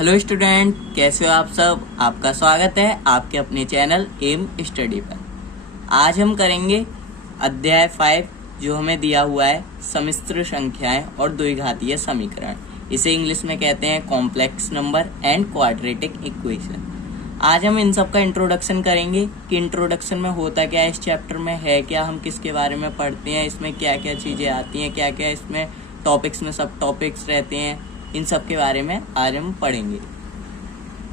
Hello student, कैसे हो आप सब। आपका स्वागत है आपके अपने चैनल एम स्टडी पर। आज हम करेंगे अध्याय 5 जो हमें दिया हुआ है सम्मिश्र संख्याएं और द्विघातीय समीकरण। इसे इंग्लिश में कहते हैं complex number and quadratic equation. आज हम इन सब का इंट्रोडक्शन करेंगे कि इंट्रोडक्शन में होता क्या है, इस चैप्टर में है क्या, हम किसके बारे में पढ़ते हैं, इसमें क्या क्या चीज़ें आती हैं, क्या क्या इसमें टॉपिक्स में सब टॉपिक्स रहते हैं, इन सब के बारे में आज हम पढ़ेंगे।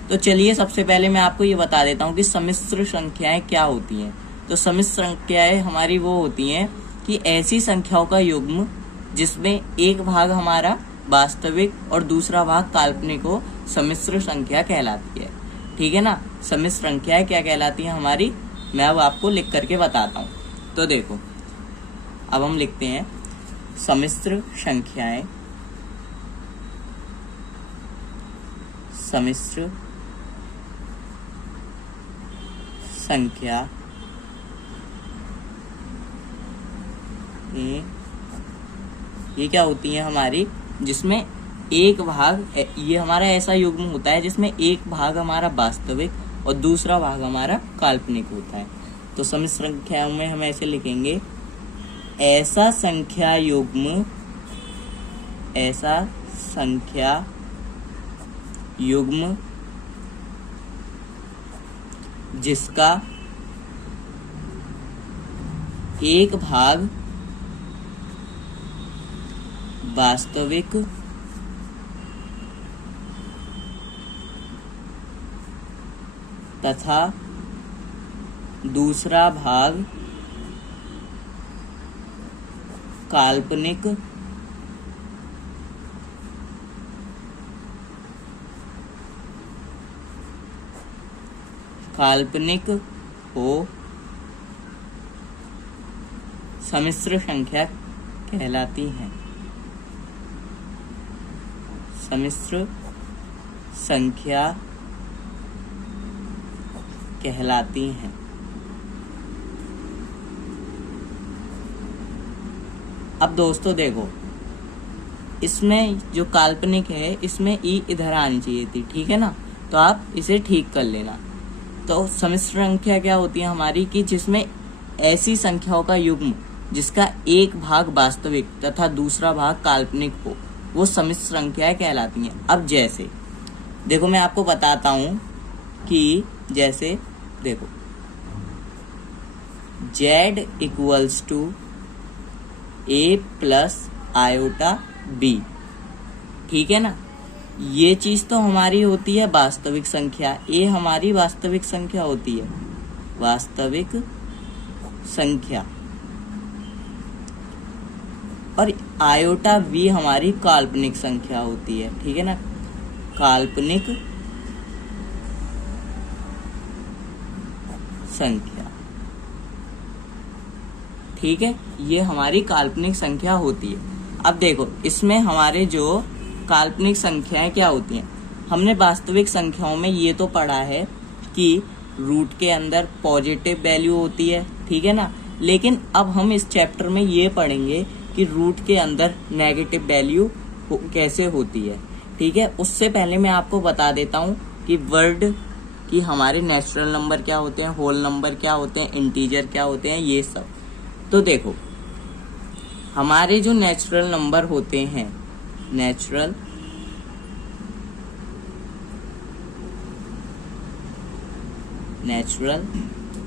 तो चलिए सबसे पहले मैं आपको ये बता देता हूँ कि सम्मिश्र संख्याएं क्या होती हैं। तो सम्मिश्र संख्याएं हमारी वो होती हैं कि ऐसी संख्याओं का युग्म जिसमें एक भाग हमारा वास्तविक और दूसरा भाग काल्पनिक हो, सम्मिश्र संख्या कहलाती है। ठीक है ना। सम्मिश्र संख्याएं क्या कहलाती हैं हमारी, मैं अब आपको लिख करके बताता हूँ। तो देखो, अब हम लिखते हैं सम्मिश्र संख्याएं, सम्मिश्र संख्या ये क्या होती है हमारी, जिसमें एक भाग, ये हमारा ऐसा युग्म होता है जिसमें एक भाग हमारा वास्तविक और दूसरा भाग हमारा काल्पनिक होता है। तो सम्मिश्र संख्याओं में हम ऐसे लिखेंगे, ऐसा संख्या युग्म, ऐसा संख्या युग्म जिसका एक भाग वास्तविक तथा दूसरा भाग काल्पनिक हो, सम्मिश्र संख्या कहलाती है। सम्मिश्र संख्या कहलाती हैं। अब दोस्तों देखो, इसमें जो काल्पनिक है इसमें ई इधर आनी चाहिए थी, ठीक है ना। तो आप इसे ठीक कर लेना। तो सम्मिश्र संख्या क्या होती है हमारी, कि जिसमें ऐसी संख्याओं का युग्म जिसका एक भाग वास्तविक तथा दूसरा भाग काल्पनिक हो, वो सम्मिश्र संख्याएं कहलाती हैं। अब जैसे देखो, मैं आपको बताता हूं कि जैसे देखो, z equals to a plus iota b, ठीक है ना। ये चीज तो हमारी होती है वास्तविक संख्या, ए हमारी वास्तविक संख्या होती है, वास्तविक संख्या, और आयोटा वी हमारी काल्पनिक संख्या होती है, ठीक है ना, काल्पनिक संख्या। ठीक है, ये हमारी काल्पनिक संख्या होती है। अब देखो, इसमें हमारे जो काल्पनिक संख्याएं क्या होती हैं, हमने वास्तविक संख्याओं में ये तो पढ़ा है कि रूट के अंदर पॉजिटिव वैल्यू होती है, ठीक है ना। लेकिन अब हम इस चैप्टर में ये पढ़ेंगे कि रूट के अंदर नेगेटिव वैल्यू कैसे होती है, ठीक है। उससे पहले मैं आपको बता देता हूँ कि वर्ड कि हमारे नेचुरल नंबर क्या होते हैं, होल नंबर क्या होते हैं, इंटीजर क्या होते हैं, ये सब। तो देखो, हमारे जो नेचुरल नंबर होते हैं, नेचुरल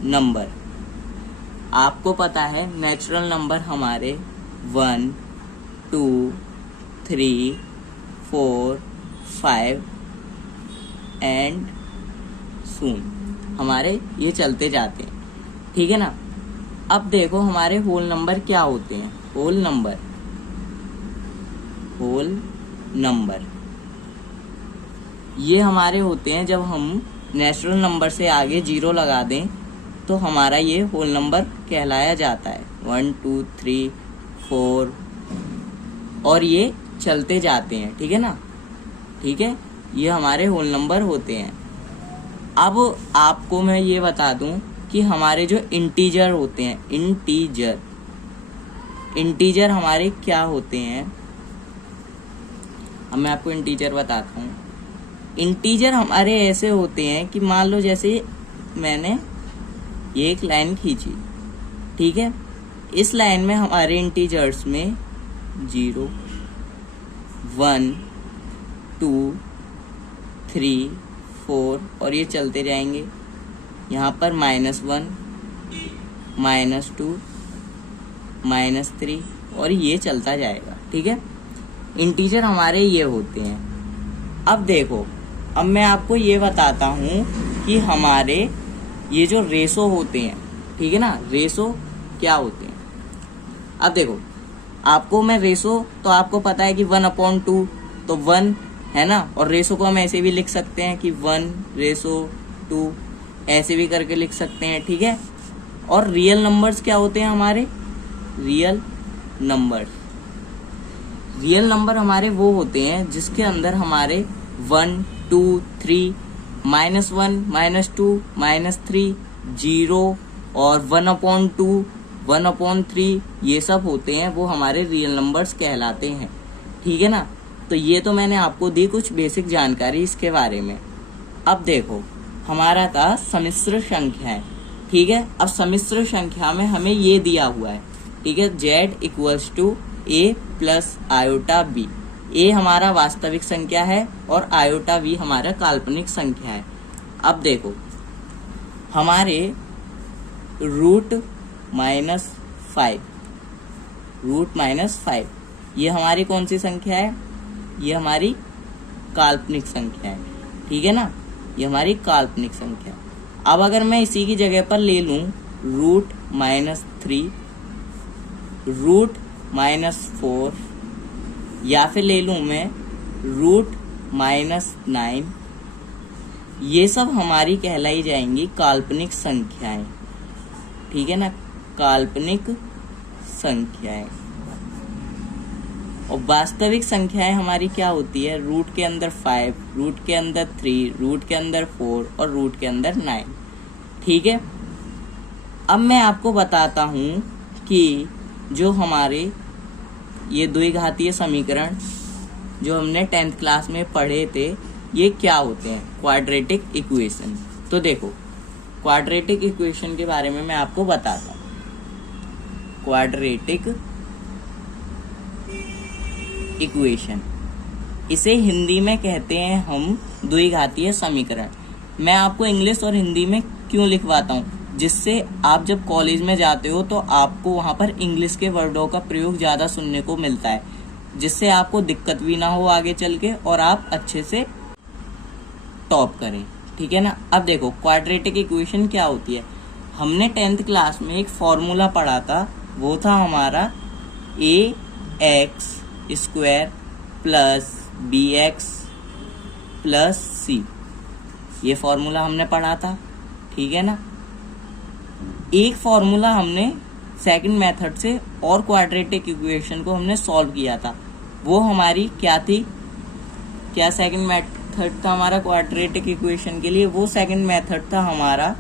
नंबर, आपको पता है नेचुरल नंबर हमारे 1, 2, 3, 4, 5 एंड सून, हमारे ये चलते जाते हैं, ठीक है ना। अब देखो, हमारे होल नंबर क्या होते हैं। होल नंबर ये हमारे होते हैं, जब हम नेचुरल नंबर से आगे 0 लगा दें तो हमारा ये होल नंबर कहलाया जाता है। 1, 2, 3, 4 और ये चलते जाते हैं, ठीक है ना। ठीक है, ये हमारे होल नंबर होते हैं। अब आपको मैं ये बता दूं कि हमारे जो इंटीजर होते हैं, इंटीजर हमारे क्या होते हैं। अब मैं आपको इंटीजर बताता हूँ। इंटीजर हमारे ऐसे होते हैं कि मान लो जैसे मैंने ये एक लाइन खींची, ठीक है, इस लाइन में हमारे इंटीजर्स में 0, 1, 2, 3, 4 और ये चलते जाएंगे। यहाँ पर -1, -2, -3 और ये चलता जाएगा, ठीक है। इंटीजर हमारे ये होते हैं। अब देखो, अब मैं आपको ये बताता हूँ कि हमारे ये जो रेशो होते हैं, ठीक है ना, रेशो क्या होते हैं। अब देखो, आपको मैं रेशो तो आपको पता है कि 1/2 तो 1 है ना, और रेशो को हम ऐसे भी लिख सकते हैं कि 1/2 ऐसे भी करके लिख सकते हैं, ठीक है। और रियल नंबर्स क्या होते हैं हमारे, रियल नंबर हमारे वो होते हैं जिसके अंदर हमारे 1, 2, 3, -1, -2, -3, 0 और 1/2, 1/3 ये सब होते हैं, वो हमारे रियल नंबर्स कहलाते हैं, ठीक है ना। तो ये तो मैंने आपको दी कुछ बेसिक जानकारी इसके बारे में। अब देखो, हमारा था सम्मिश्र संख्याएं, ठीक है। अब सम्मिश्र संख्या में हमें ये दिया हुआ है, ठीक है, z = a + i/b। a हमारा वास्तविक संख्या है और i/b हमारा काल्पनिक संख्या है। अब देखो, हमारे √-5 ये हमारी कौन सी संख्या है, ये हमारी काल्पनिक संख्या है, ठीक है ना, ये हमारी काल्पनिक संख्या। अब अगर मैं इसी की जगह पर ले लूं √-3, √-4 या फिर ले लूं मैं √-9, ये सब हमारी कहलाई जाएंगी काल्पनिक संख्याएं, ठीक है ना, काल्पनिक संख्याएं। और वास्तविक संख्याएं हमारी क्या होती है, रूट के अंदर 5, रूट के अंदर 3, रूट के अंदर 4 और रूट के अंदर 9, ठीक है। अब मैं आपको बताता हूं कि जो हमारे ये द्विघातीय समीकरण जो हमने 10th क्लास में पढ़े थे, ये क्या होते हैं, क्वाड्रेटिक इक्वेशन। तो देखो, क्वाड्रेटिक इक्वेशन के बारे में मैं आपको बताता हूँ। क्वाड्रेटिक इक्वेशन, इसे हिंदी में कहते हैं हम द्विघातीय समीकरण। मैं आपको इंग्लिश और हिंदी में क्यों लिखवाता हूँ, जिससे आप जब कॉलेज में जाते हो तो आपको वहाँ पर इंग्लिश के वर्डों का प्रयोग ज़्यादा सुनने को मिलता है, जिससे आपको दिक्कत भी ना हो आगे चल के और आप अच्छे से टॉप करें, ठीक है ना। अब देखो, क्वाड्रेटिक इक्वेशन क्या होती है। हमने 10th क्लास में एक फॉर्मूला पढ़ा था, वो था हमारा ax² + bx + c। ये फॉर्मूला हमने पढ़ा था, ठीक है ना। एक फॉर्मूला हमने सेकंड मेथड से और क्वाड्रेटिक इक्वेशन को हमने सॉल्व किया था, वो हमारी क्या थी, क्या सेकंड मेथड था हमारा क्वाड्रेटिक इक्वेशन के लिए, वो सेकंड मेथड था हमारा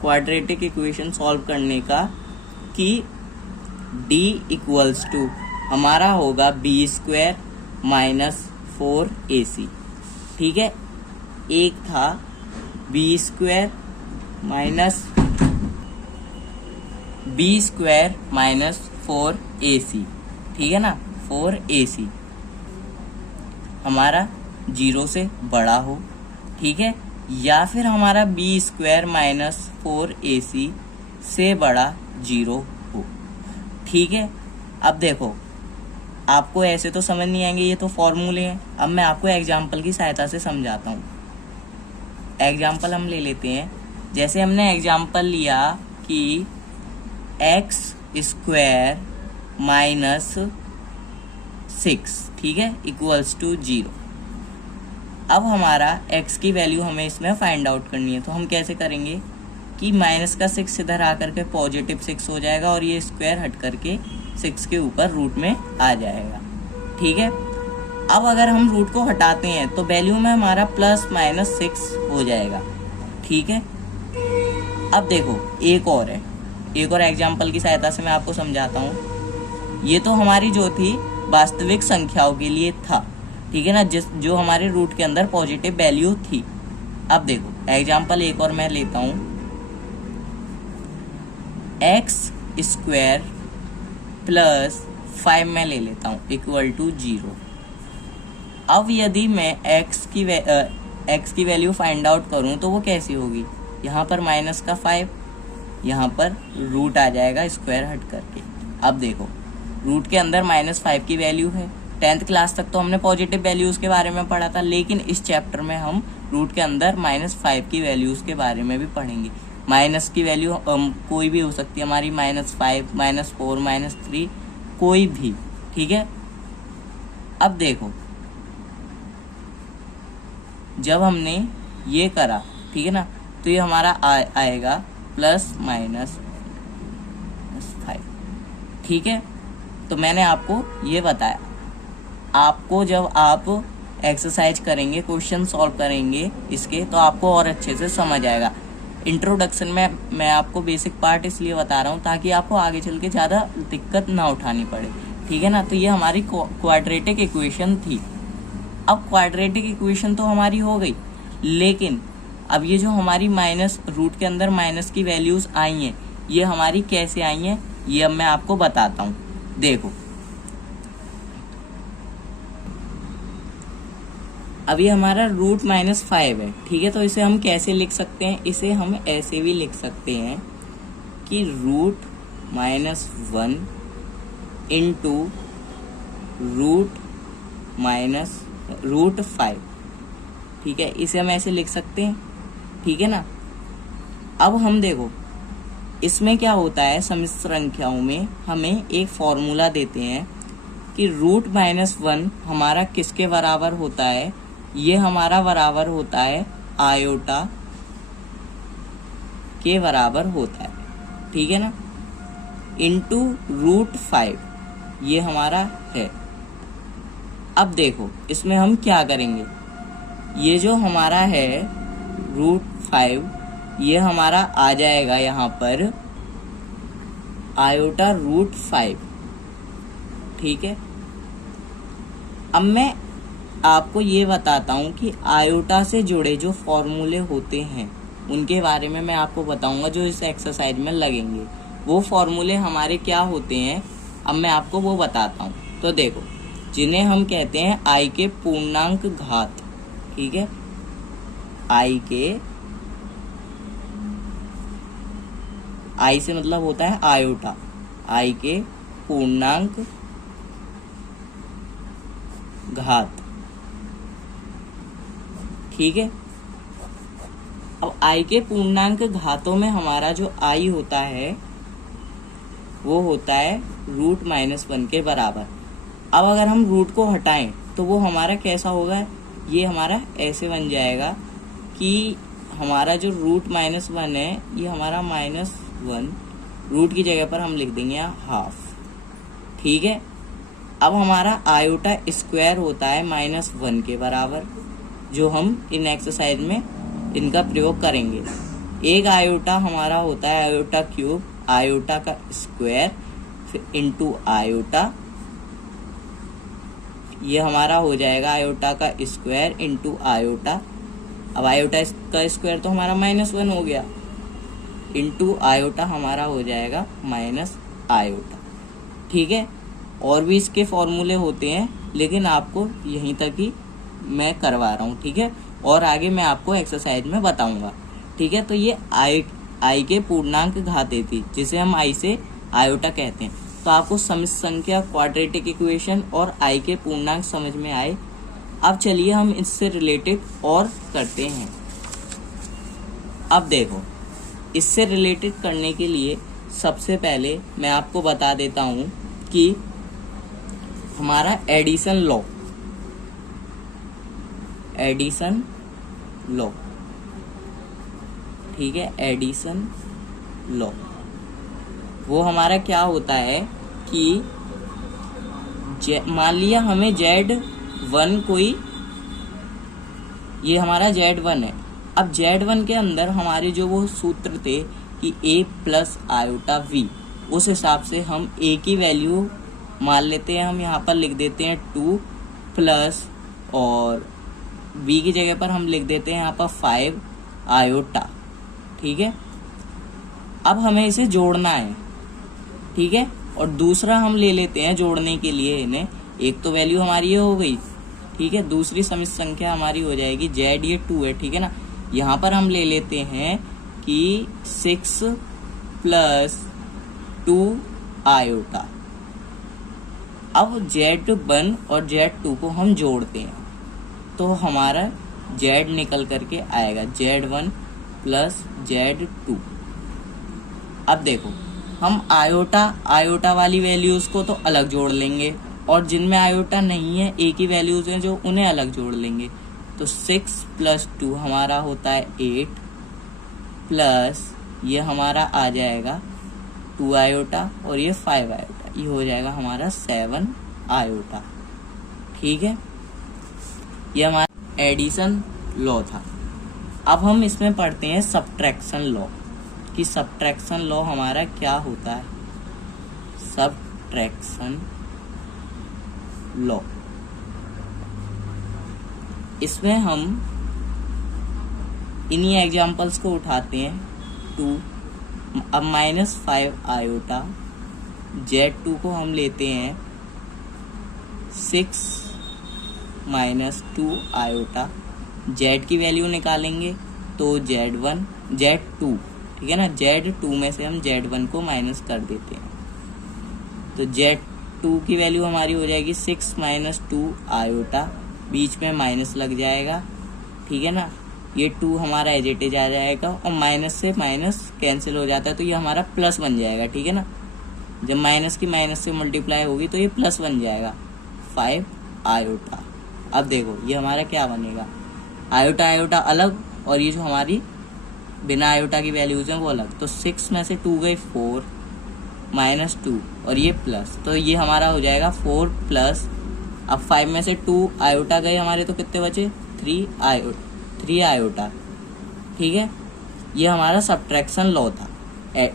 क्वाड्रेटिक इक्वेशन सॉल्व करने का कि d हमारा होगा b² - 4ac, ठीक है। एक था b² - 4ac, ठीक है ना, 4ac हमारा 0 से बड़ा हो, ठीक है, या फिर हमारा b² - 4ac से बड़ा 0 हो, ठीक है। अब देखो, आपको ऐसे तो समझ नहीं आएंगे, ये तो फॉर्मूले हैं। अब मैं आपको एग्जाम्पल की सहायता से समझाता हूँ। एग्जाम्पल हम ले लेते हैं, जैसे हमने एग्जाम्पल लिया कि x² - 6, ठीक है, = 0। अब हमारा x की वैल्यू हमें इसमें फाइंड आउट करनी है, तो हम कैसे करेंगे कि -6 इधर आकर के +6 हो जाएगा और ये स्क्वायर हट करके 6 के ऊपर रूट में आ जाएगा, ठीक है। अब अगर हम रूट को हटाते हैं तो वैल्यू में हमारा +-6 हो जाएगा, ठीक है। अब देखो, एक और है, एक और एग्जाम्पल की सहायता से मैं आपको समझाता हूँ। ये तो हमारी जो थी वास्तविक संख्याओं के लिए था, ठीक है ना, जो हमारे रूट के अंदर पॉजिटिव वैल्यू थी। अब देखो एग्जाम्पल एक और मैं लेता हूं, x² प्लस 5 में ले लेता हूं इक्वल टू 0। अब यदि मैं x की वैल्यू फाइंड आउट करूं तो वो कैसी होगी, यहाँ पर माइनस का 5, यहाँ पर रूट आ जाएगा स्क्वायर हट करके। अब देखो रूट के अंदर -5 की वैल्यू है। 10th क्लास तक तो हमने पॉजिटिव वैल्यूज के बारे में पढ़ा था, लेकिन इस चैप्टर में हम रूट के अंदर -5 की वैल्यूज के बारे में भी पढ़ेंगे। माइनस की वैल्यू कोई भी हो सकती है हमारी, -5, -4, -3, कोई भी, ठीक है। अब देखो जब हमने ये करा, ठीक है ना, तो ये हमारा आएगा ±5, ठीक है। तो मैंने आपको ये बताया, आपको जब आप एक्सरसाइज करेंगे, क्वेश्चन सॉल्व करेंगे इसके, तो आपको और अच्छे से समझ आएगा। इंट्रोडक्शन में मैं आपको बेसिक पार्ट इसलिए बता रहा हूँ ताकि आपको आगे चल के ज़्यादा दिक्कत ना उठानी पड़े, ठीक है ना। तो ये हमारी क्वाड्रेटिक इक्वेशन थी। अब क्वाड्रेटिक इक्वेशन तो हमारी हो गई, लेकिन अब ये जो हमारी रूट के अंदर माइनस की वैल्यूज आई हैं, ये हमारी कैसे आई हैं, ये अब मैं आपको बताता हूँ। देखो अब ये हमारा रूट -5 है, ठीक है। तो इसे हम कैसे लिख सकते हैं, इसे हम ऐसे भी लिख सकते हैं कि रूट -1 इंटू रूट 5, ठीक है। इसे हम ऐसे लिख सकते हैं, ठीक है ना। अब हम देखो इसमें क्या होता है, सम्मिश्र संख्याओं में हमें एक फॉर्मूला देते हैं कि रूट -1 हमारा किसके बराबर होता है, ये हमारा बराबर होता है आयोटा के बराबर होता है, ठीक है ना, इंटू रूट 5 ये हमारा है। अब देखो इसमें हम क्या करेंगे, ये जो हमारा है रूट 5 ये हमारा आ जाएगा यहाँ पर आयोटा रूट 5, ठीक है। अब मैं आपको ये बताता हूँ कि आयोटा से जुड़े जो फॉर्मूले होते हैं उनके बारे में मैं आपको बताऊंगा, जो इस एक्सरसाइज में लगेंगे। वो फॉर्मूले हमारे क्या होते हैं, अब मैं आपको वो बताता हूँ। तो देखो जिन्हें हम कहते हैं आई के पूर्णांक घात, ठीक है, आई से मतलब होता है आयोटा, आई के पूर्णांक घात, ठीक है। अब आई के पूर्णांक घातों में हमारा जो आई होता है वो होता है रूट -1 के बराबर। अब अगर हम रूट को हटाएं तो वो हमारा कैसा होगा, ये हमारा ऐसे बन जाएगा कि हमारा जो रूट -1 है ये हमारा -1, रूट की जगह पर हम लिख देंगे यहाँ हाफ, ठीक है। अब हमारा आयोटा स्क्वायर होता है -1 के बराबर, जो हम इन एक्सरसाइज में इनका प्रयोग करेंगे। एक आयोटा हमारा होता है आयोटा क्यूब, आयोटा का स्क्वायर फिर इंटू आयोटा, ये हमारा हो जाएगा आयोटा का स्क्वायर इंटू आयोटा। अब आयोटा का स्क्वायर तो हमारा -1 हो गया, इंटू आयोटा हमारा हो जाएगा माइनस आयोटा, ठीक है। और भी इसके फॉर्मूले होते हैं, लेकिन आपको यहीं तक ही मैं करवा रहा हूँ, ठीक है। और आगे मैं आपको एक्सरसाइज में बताऊंगा, ठीक है। तो ये आई के पूर्णांक घाते थी, जिसे हम आई से आयोटा कहते हैं। तो आपको सम्मिश्र संख्या, क्वाड्रेटिक इक्वेशन और आई के पूर्णांक समझ में आए। अब चलिए हम इससे रिलेटेड और करते हैं। अब देखो इससे रिलेटेड करने के लिए सबसे पहले मैं आपको बता देता हूँ कि हमारा एडिशन लॉ, ठीक है, एडिशन लॉ वो हमारा क्या होता है कि मान लिया हमें Z1 कोई, ये हमारा Z1 है। अब Z1 के अंदर हमारे जो वो सूत्र थे कि A प्लस आयोटा V, उस हिसाब से हम A की वैल्यू मान लेते हैं, हम यहाँ पर लिख देते हैं 2 प्लस और b की जगह पर हम लिख देते हैं यहाँ पर 5 आयोटा। ठीक है, अब हमें इसे जोड़ना है। ठीक है, और दूसरा हम ले लेते हैं जोड़ने के लिए इन्हें। एक तो वैल्यू हमारी ये हो गई। ठीक है, दूसरी समिश्र संख्या हमारी हो जाएगी जेड, ये 2 है। ठीक है ना, यहाँ पर हम ले लेते हैं कि 6 + 2 आयोटा। अब Z1 और Z2 को हम जोड़ते हैं तो हमारा Z निकल करके आएगा Z1 + Z2। अब देखो, हम आयोटा वाली वैल्यूज को तो अलग जोड़ लेंगे और जिनमें आयोटा नहीं है, एक ही वैल्यूज हैं जो, उन्हें अलग जोड़ लेंगे। तो 6 + 2 हमारा होता है 8 प्लस ये हमारा आ जाएगा 2 आयोटा और ये 5 आयोटा, ये हो जाएगा हमारा 7 आयोटा। ठीक है, ये हमारा एडिशन लॉ था। अब हम इसमें पढ़ते हैं सब्ट्रैक्शन लॉ, कि सब्ट्रैक्शन लॉ हमारा क्या होता है। सब्ट्रैक्शन लॉ, इसमें हम इन्हीं एग्जाम्पल्स को उठाते हैं। 2 अब -5 आयोटा, Z2 को हम लेते हैं 6 - 2 आयोटा। Z की वैल्यू निकालेंगे तो Z2, ठीक है ना, Z2 में से हम Z1 को माइनस कर देते हैं तो Z2 की वैल्यू हमारी हो जाएगी 6 - 2 आयोटा, बीच में माइनस लग जाएगा। ठीक है ना, ये 2 हमारा एज इट इज आ जाएगा और माइनस से माइनस कैंसिल हो जाता है तो ये हमारा प्लस बन जाएगा। ठीक है ना, जब माइनस की माइनस से मल्टीप्लाई होगी तो ये प्लस बन जाएगा 5 आयोटा। अब देखो ये हमारा क्या बनेगा, आयोटा अलग और ये जो हमारी बिना आयोटा की वैल्यूज हैं वो अलग। तो 6 में से 2 गई 4 -2 और ये प्लस, तो ये हमारा हो जाएगा 4 प्लस। अब 5 में से 2 आयोटा गए हमारे तो कितने बचे 3 आयोटा। ठीक है, ये हमारा सब्ट्रैक्शन लॉ था,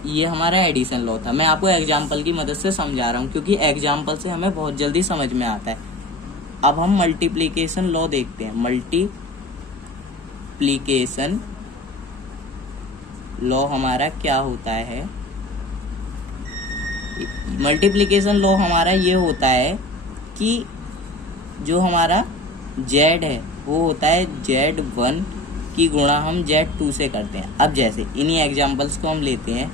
ये हमारा एडिशन लॉ था। मैं आपको एग्जाम्पल की मदद से समझा रहा हूँ क्योंकि एग्जाम्पल से हमें बहुत जल्दी समझ में आता है। अब हम मल्टीप्लिकेशन लॉ देखते हैं। मल्टीप्लिकेशन लॉ हमारा क्या होता है। मल्टीप्लिकेशन लॉ हमारा ये होता है कि जो हमारा Z है वो होता है Z1 की गुणा हम Z2 से करते हैं। अब जैसे इन्हीं एग्जाम्पल्स को हम लेते हैं,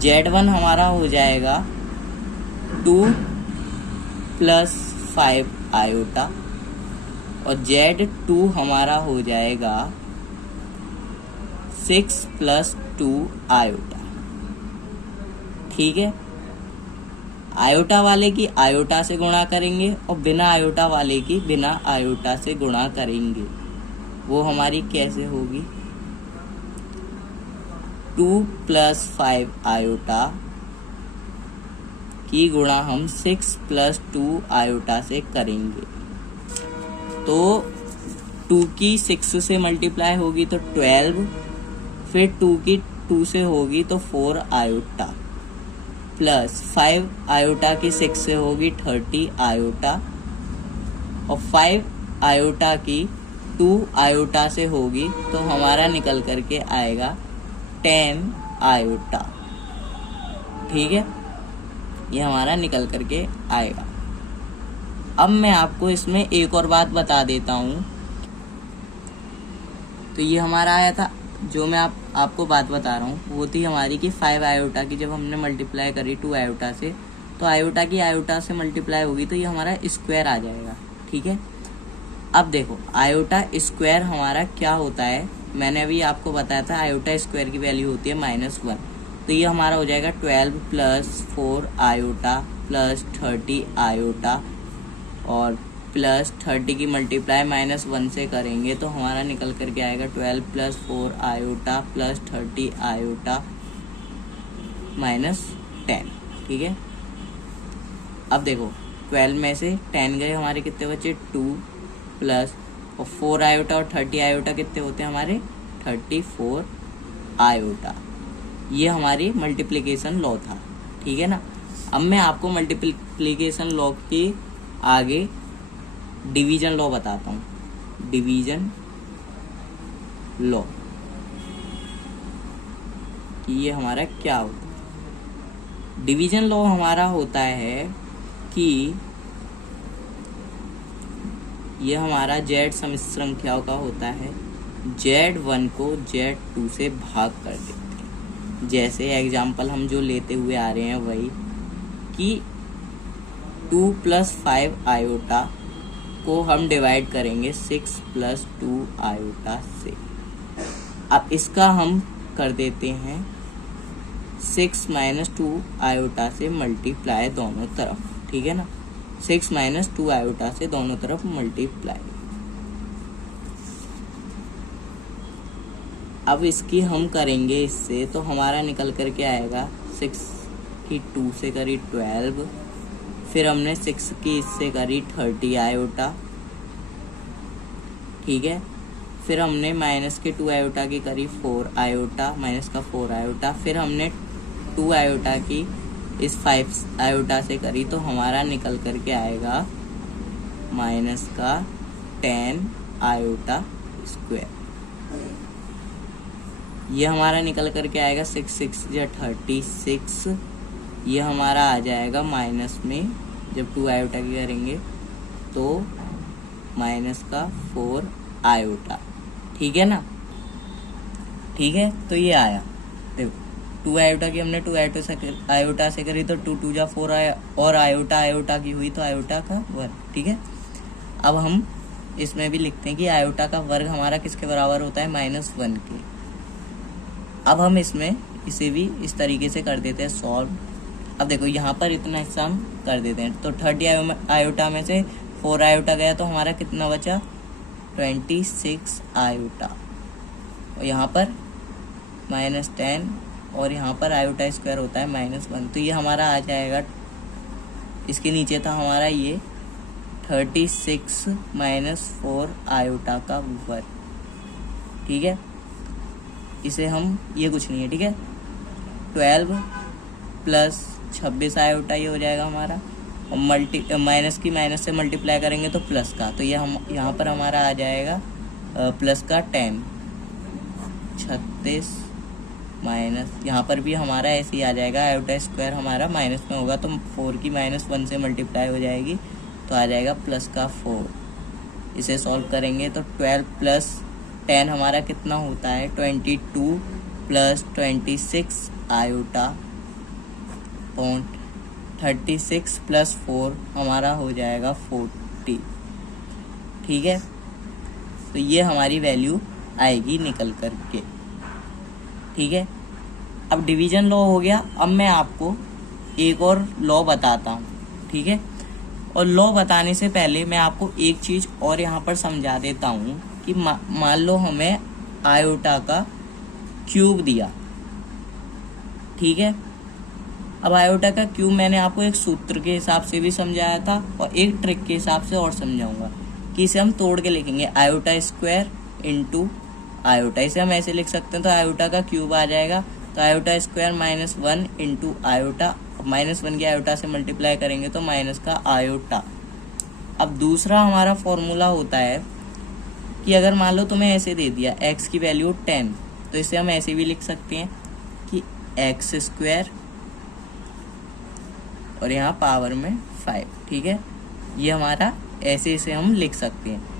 Z1 हमारा हो जाएगा 2 + 5 आयोटा और Z2 हमारा हो जाएगा 6 + 2 आयोटा। ठीक है, आयोटा वाले की आयोटा से गुणा करेंगे और बिना आयोटा वाले की बिना आयोटा से गुणा करेंगे। वो हमारी कैसे होगी, 2 + 5 आयोटा की गुणा हम 6 + 2 आयोटा से करेंगे। तो 2 की 6 से मल्टीप्लाई होगी तो 12, फिर 2 की 2 से होगी तो 4 आयोटा, प्लस 5 आयोटा की 6 से होगी 30 आयोटा और 5 आयोटा की 2 आयोटा से होगी तो हमारा निकल करके आएगा 10 आयोटा। ठीक है, ये हमारा निकल करके आएगा। अब मैं आपको इसमें एक और बात बता देता हूँ। तो ये हमारा आया था, जो मैं आपको बात बता रहा हूँ वो थी हमारी कि 5 आयोटा की जब हमने मल्टीप्लाई करी 2 आयोटा से, तो आयोटा की आयोटा से मल्टीप्लाई होगी तो ये हमारा स्क्वायर आ जाएगा। ठीक है, अब देखो आयोटा स्क्वायर हमारा क्या होता है, मैंने अभी आपको बताया था आयोटा स्क्वायर की वैल्यू होती है -1। तो ये हमारा हो जाएगा 12 + 4 आयोटा प्लस 30 आयोटा और प्लस 30 की मल्टीप्लाई -1 से करेंगे तो हमारा निकल करके आएगा 12 + 4 आयोटा प्लस 30 आयोटा -10। ठीक है, अब देखो 12 में से 10 गए हमारे कितने बचे 2 प्लस और 4 आयोटा और 30 आयोटा कितने होते हैं हमारे 34 आयोटा। ये हमारी मल्टीप्लिकेशन लॉ था। ठीक है ना, अब मैं आपको मल्टीप्लिकेशन लॉ की आगे डिवीजन लॉ बताता हूँ। डिवीजन लॉ कि ये हमारा क्या होता है। डिवीजन लॉ हमारा होता है कि ये हमारा Z सम्मिश्र संख्याओं का होता है, Z1 को Z2 से भाग कर देते हैं। जैसे एग्जाम्पल हम जो लेते हुए आ रहे हैं वही कि 2 + 5 आयोटा को हम डिवाइड करेंगे 6 + 2 आयोटा से। अब इसका हम कर देते हैं 6 - 2 आयोटा से मल्टीप्लाई दोनों तरफ, ठीक है ना। 6 - 2 आयोटा से दोनों तरफ मल्टीप्लाई। अब इसकी हम करेंगे इससे, तो हमारा निकल करके आएगा 6 की 2 से करी 12, फिर हमने 6 की इससे करी 30 आयोटा, ठीक है। फिर हमने माइनस के 2 आयोटा की करी 4 आयोटा, माइनस का 4 आयोटा, फिर हमने 2 आयोटा की इस 5 आयोटा से करी, तो हमारा निकल करके आएगा माइनस का 10 आयोटा स्क्वायर। ये हमारा निकल करके आएगा 6 × 6 = 36। ये हमारा आ जाएगा माइनस में, जब 2 आयोटा की करेंगे तो माइनस का 4 आयोटा, ठीक है ना। ठीक है, तो ये आया। देखो 2 आयोटा की हमने 2 आयोटा से करी तो 2 × 2 = 4 आया, और आयोटा की हुई तो आयोटा का वर्ग, ठीक है। अब हम इसमें भी लिखते हैं कि आयोटा का वर्ग हमारा किसके बराबर होता है, -1 के। अब हम इसमें इसे भी इस तरीके से कर देते हैं सॉल्व। अब देखो यहाँ पर इतना हिस्सा हम कर देते हैं, तो 30 आयोटा में से 4 आयोटा गया तो हमारा कितना बचा, 26 आयोटा, और यहाँ पर -10, और यहाँ पर आयोटा स्क्वायर होता है -1, तो ये हमारा आ जाएगा, इसके नीचे था हमारा ये 36 - 4 आयोटा का वर्ग, ठीक है। इसे हम, ये कुछ नहीं है, ठीक है। 12 + 26 आयोटा ये हो जाएगा हमारा, और माइनस की माइनस से मल्टीप्लाई करेंगे तो प्लस का, तो ये हम यहाँ पर हमारा आ जाएगा प्लस का 10, 36 माइनस, यहाँ पर भी हमारा ऐसे ही आ जाएगा, आयोटा स्क्वायर हमारा माइनस में होगा तो 4 की -1 से मल्टीप्लाई हो जाएगी, तो आ जाएगा प्लस का 4। इसे सॉल्व करेंगे तो 12 + 10 हमारा कितना होता है, 22 + 26 आयोटा, 36 + 4 हमारा हो जाएगा 40, ठीक है। तो ये हमारी वैल्यू आएगी निकल कर के, ठीक है। अब डिवीजन लॉ हो गया। अब मैं आपको एक और लॉ बताता हूँ, ठीक है। और लॉ बताने से पहले मैं आपको एक चीज़ और यहाँ पर समझा देता हूँ कि मान लो हमें आयोटा का क्यूब दिया, ठीक है। अब आयोटा का क्यूब मैंने आपको एक सूत्र के हिसाब से भी समझाया था और एक ट्रिक के हिसाब से और समझाऊंगा कि इसे हम तोड़ के लिखेंगे, आयोटा स्क्वायर इंटू आयोटा। इसे हम ऐसे लिख सकते हैं, तो आयोटा का क्यूब आ जाएगा, तो आयोटा स्क्वायर -1 इंटू आयोटा, -1 के आयोटा से मल्टीप्लाई करेंगे तो माइनस का आयोटा। अब दूसरा हमारा फॉर्मूला होता है कि अगर मान लो तुम्हें ऐसे दे दिया x की वैल्यू 10, तो इसे हम ऐसे भी लिख सकते हैं कि x² और यहाँ पावर में 5, ठीक है। ये हमारा ऐसे इसे हम लिख सकते हैं।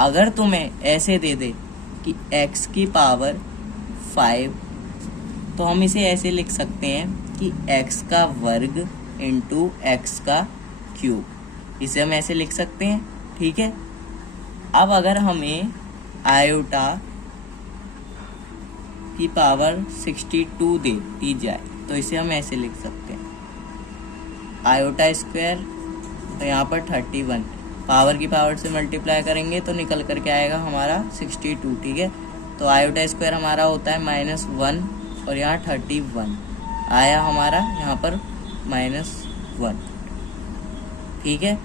अगर तुम्हें ऐसे दे दे कि x की पावर 5, तो हम इसे ऐसे लिख सकते हैं कि x का वर्ग इंटू x का क्यूब, इसे हम ऐसे लिख सकते हैं, ठीक है। अब अगर हमें आयोटा की पावर 62 दे दी जाए तो इसे हम ऐसे लिख सकते हैं, आयोटा स्क्वायर, तो यहाँ पर 31, पावर की पावर से मल्टीप्लाई करेंगे तो निकल करके आएगा हमारा 62, ठीक है। तो आयोटा स्क्वायर हमारा होता है -1 और यहाँ 31 आया हमारा, यहाँ पर -1, ठीक है।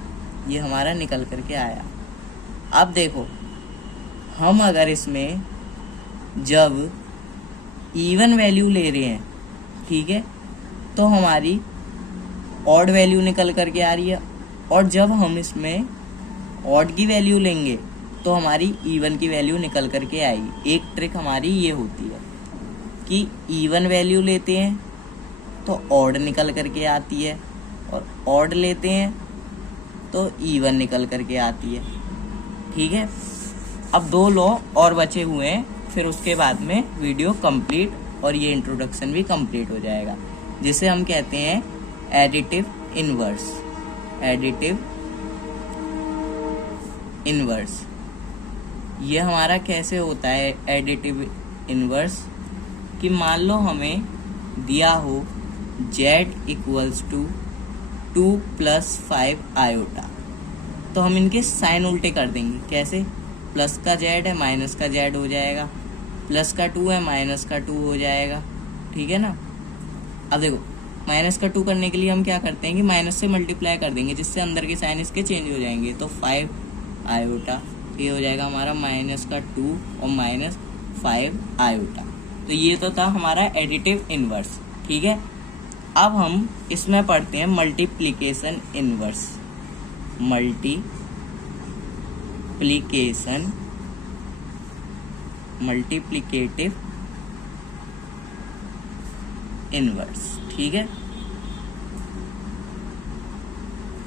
ये हमारा निकल करके आया। अब देखो हम अगर इसमें जब इवन वैल्यू ले रहे हैं, ठीक है, तो हमारी ऑड वैल्यू निकल करके आ रही है, और जब हम इसमें ऑड की वैल्यू लेंगे तो हमारी इवन की वैल्यू निकल करके आएगी। एक ट्रिक हमारी ये होती है कि इवन वैल्यू लेते हैं तो ऑड निकल करके आती है, और ऑड लेते हैं तो इवन निकल करके आती है। ठीक है, अब 2 लॉ और बचे हुए हैं, फिर उसके बाद में वीडियो कंप्लीट और ये इंट्रोडक्शन भी कंप्लीट हो जाएगा, जिसे हम कहते हैं एडिटिव इनवर्स। एडिटिव इनवर्स ये हमारा कैसे होता है एडिटिव इनवर्स, कि मान लो हमें दिया हो z इक्वल्स टू 2 + 5 आयोटा, तो हम इनके साइन उल्टे कर देंगे। कैसे? प्लस का z है माइनस का z हो जाएगा, प्लस का 2 है माइनस का 2 हो जाएगा। ठीक है ना। अब देखो माइनस का 2 करने के लिए हम क्या करते हैं कि माइनस से मल्टीप्लाई कर देंगे, जिससे अंदर के साइन इसके चेंज हो जाएंगे। तो 5 आयोटा ये हो जाएगा हमारा माइनस का 2 और माइनस 5 आयोटा। तो ये तो था हमारा एडिटिव इनवर्स। ठीक है, अब हम इसमें पढ़ते हैं मल्टीप्लिकेशन इनवर्स। Multiplicative inverse. ठीक है,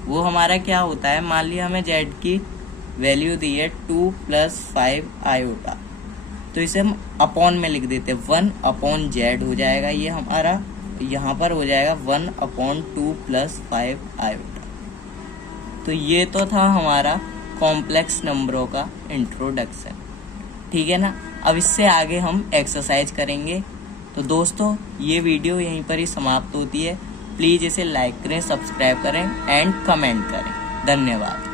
वो हमारा क्या होता है, मान लिया हमें z की वैल्यू दी है 2 + 5 आयोटा, तो इसे हम अपॉन में लिख देते हैं। 1/z हो जाएगा ये हमारा, यहाँ पर हो जाएगा 1/2 + 5 आयोटा। तो ये तो था हमारा कॉम्प्लेक्स नंबरों का इंट्रोडक्शन। ठीक है ना। अब इससे आगे हम एक्सरसाइज करेंगे। तो दोस्तों ये वीडियो यहीं पर ही समाप्त होती है। प्लीज़ इसे लाइक करें, सब्सक्राइब करें एंड कमेंट करें। धन्यवाद।